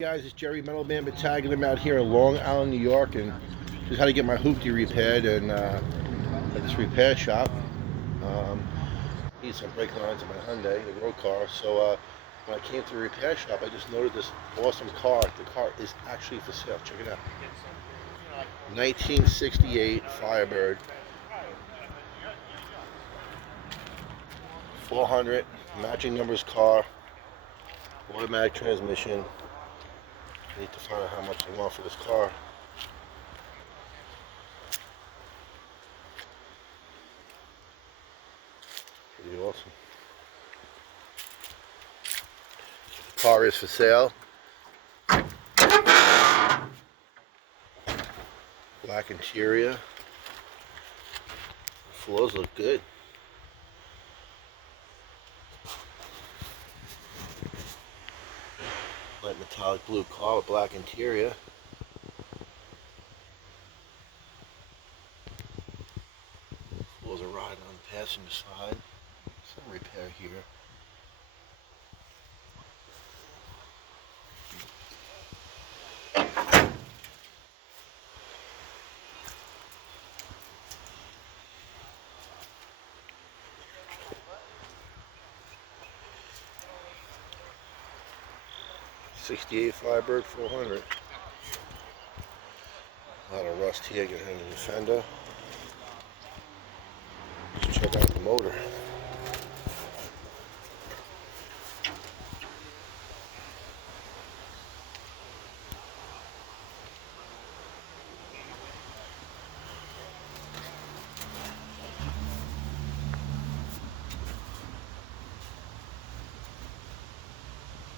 Guys, it's Jerry Metalman Battaglia. I'm out here in Long Island, New York, and just had to get my hoopty repaired and at this repair shop. Um, Need some brake lines in my Hyundai, the road car. So when I came to the repair shop, I just noted this awesome car. The car is actually for sale. Check it out. 1968 Firebird, 400 matching numbers car, automatic transmission. I need to find out how much they want for this car. Pretty awesome. The car is for sale. Black interior. Floors look good. Light metallic blue car with black interior. Floors are riding on the passenger side. Some repair here. '68 Firebird 400. A lot of rust here getting in the fender. Let's check out the motor.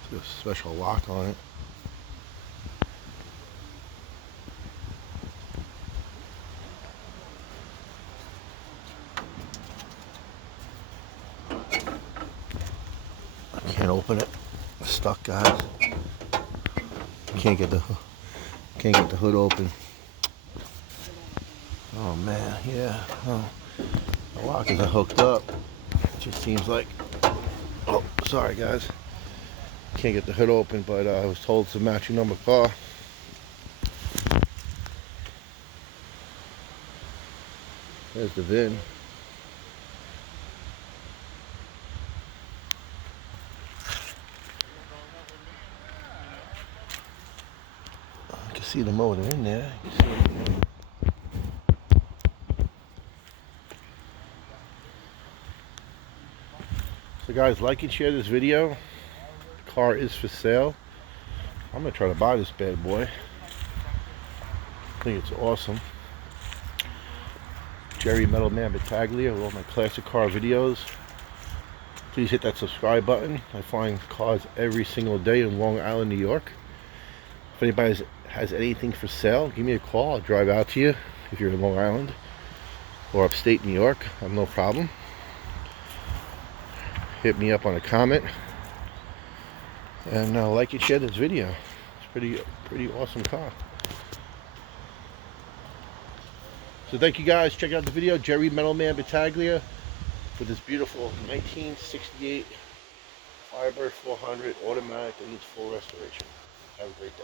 There's a special lock on it. I can't open it. It's stuck, guys. Can't get the hood open. Oh man, yeah. Oh, the lock isn't hooked up. It just seems like. Oh, sorry, guys. Can't get the hood open, but I was told it's a matching number car. There's the VIN. I can see the motor in there. So guys, like and share this video. The car is for sale. I'm gonna try to buy this bad boy. I think it's awesome. Jerry Metalman Battaglia with all my classic car videos. Please hit that subscribe button. I find cars every single day in Long Island, New York. If anybody has anything for sale, give me a call. I'll drive out to you if you're in Long Island or upstate New York. I have no problem. Hit me up on a comment and like and share this video. It's pretty awesome car. So thank you guys. Check out the video. Jerry Metalman Battaglia with this beautiful 1968 Firebird 400 automatic that needs full restoration. Have a great day.